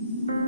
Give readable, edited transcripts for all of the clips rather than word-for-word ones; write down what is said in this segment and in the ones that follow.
Oo.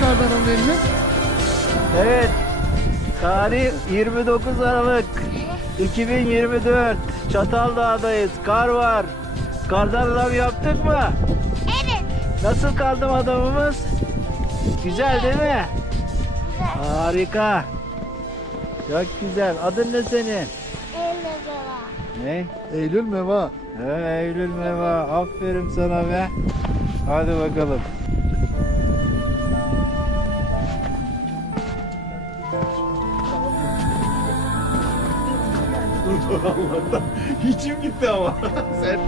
Kardanın elini. Evet. Tarih 29 Aralık 2024. Çataldağ'dayız. Kar var. Kardan lav yaptık mı? Evet. Nasıl kaldım adamımız? Güzel değil mi? Güzel. Harika. Çok güzel. Adın ne senin? Elle baba. Ne? Eylül Meva. Eylül Meva. Aferin sana be. Hadi bakalım. Allah'tan. İçim gitti ama. Sen.